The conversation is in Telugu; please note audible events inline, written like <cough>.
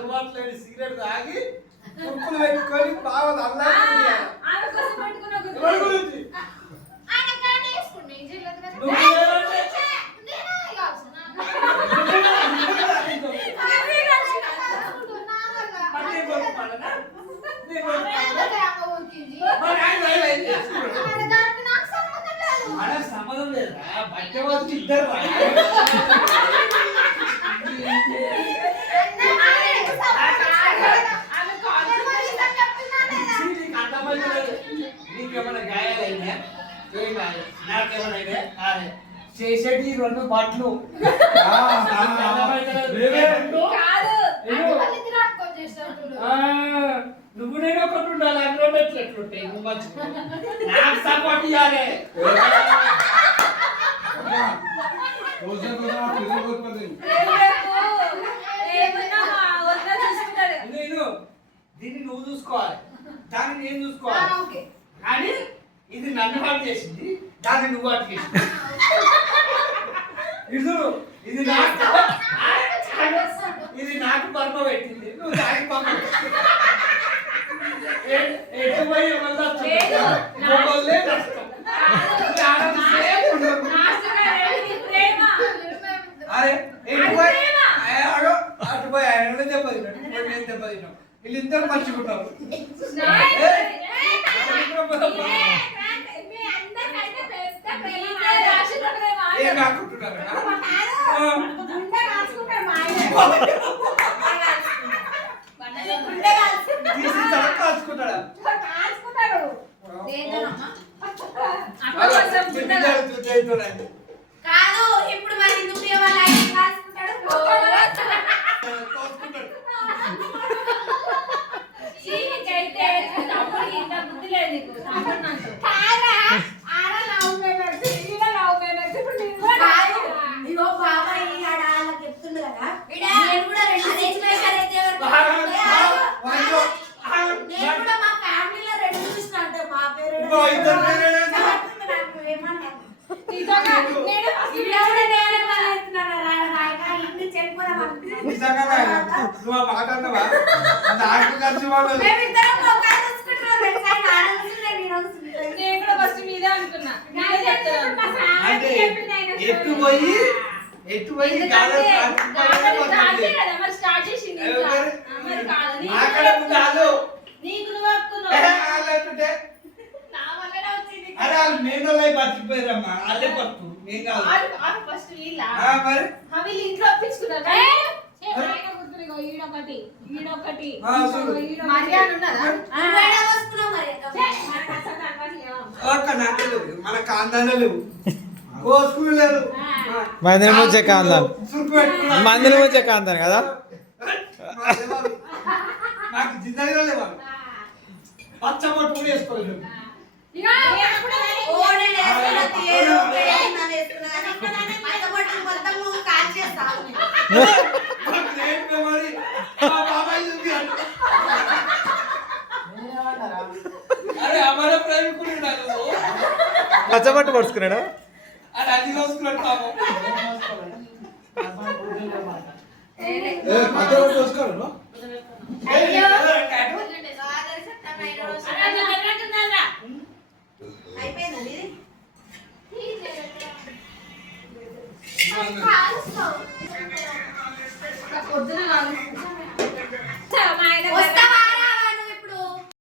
అలవాటు లేని సిగరెట్ తాగి కుక్కులు పెట్టుకొని బాగా అల్లా. గురించి? వేసుకుంటే ఏం చేయలేదు <laughs> కదా. నువ్వు నేను ఏమంటే? నేనే కావచ్చు, నాకు. ఆమె కలిసి నా వల్ల. మరి నీ కొడుకు పడనా? నీ కొడుకు ఆమె పడనా? ఎందుకు ఆమె ఊరికింది? మరి ఆయన ఆయన ఏం చేసుకున్నాడు? ఆమె దానికి నాకు సంబంధం లేదు. మనకు సంబంధం లేదురా బట్టే వాళ్ళు ఇద్దరు రా. అన్న, ఆమెకు సంబంధం లేదు. ఆమె నేను కాన్ఫిడెన్స్ మరి ఇష్టం చెప్తున్నా లేదా? సీ, నీకు అర్థమైతలేదు. నీకేమైనా గాయాలైనా ఏం కాదు నాకేమైనా కాదు చేసేటి ఈ రెండు బట్టలు అర్థమైతలేదు. రెండు. కాదు అంటే వాళ్ళిద్దరూ చేసేటి రెండు బట్లు నువ్వు నేను ఒకటి ఉండాలి అందులో ఎట్లుంటాయి నువ్వు నాకు సపోర్ట్ ఇవ్వాలి దీన్ని నువ్వు చూసుకోవాలి దాన్ని నేను చూసుకోవాలి కానీ ఇది నన్ను హాట్ చేసింది దాన్ని నువ్వు హాట్ చేసింది ఇది ఇది నాకు ఇది నాకు పర్మ పెట్టింది నువ్వు దానికి పర్మ పెట్టింది. ఎ- ఎటు పోయి ఎవరు వస్తారు? లేదు. మొగోళ్ళే కష్టం. ఇది ఆడది <laughs> కాదు ఇప్పుడు మరి కాల్చుకుంటాడు? కాదా? ఆడ లవ్ మేనర్స్, ఈడ లవ్ మేనర్స్. ఇప్పుడు నేను కూడా కాదు. ఇగో బాబాయ్ ఆడ వాళ్ళకి చెప్తుండు కదా నేను కూడా రెండు సిచ్యువేషన్ అయితే ఎవరికి నేను కూడా మా ఫ్యామిలీలో రెండు చూసిన అంటే మా పేరు ఇగో ఇద్దరు పేరేనా? నాకు ఏమన్నా ఈవిడ కూడా నేనే పనిచేస్తున్నాను రా, నాయనా, ఇంటికి చెడిపోదాం అనుకుంటున్నాను. నిజంగా నువ్వు ఆ మాట అన్నవా నాకు కలిసి వాళ్ళు మేమిద్దరం మొక్కలు చూసుకుంటున్నాం, తెలుసా? ఆయన ఆడ కూర్చున్నాడు, నేను కూర్చున్నాను. నేను కూడా ఫస్ట్ మీదే అనుకున్నా మీరే చెప్తారు మా సార్ అంటే చెప్పింది ఆయన ఎటు పోయి ఎటు పోయి స్టార్ట్ చేసింది నీకు నువ్వు అరే వాళ్ళు మేనోళ్ళై బతికిపోయారమ్మా. వాళ్ళే పట్టు నేను కాదు. ఫస్ట్ వీళ్ళ? ఆ, మరి? ఆ, వీళ్ళు ఇంట్లో ఒప్పించుకున్నారు? ఈడొకటి ఈడొకటి. ఆ, చూడు. మర్యాద ఉన్నదా? మనకు అసలు అలవాటు లేవమ్మా. ఒక్క నాకే లేవు. మన కాందానే లేవు. కోసుకుని లేదు. మందిని ముంచే కాందాలు. పెట్టుకున్నాను. ముంచే కాందాలు కదా? నాకు జిందగీలో వేసుకోలేదు పచ్చ కాల్చేస్తాను. నాకు పచ్చబట్టు పడుచుకున్నాడా అది అది చూసుకున్నాడు పాపం. పొద్దున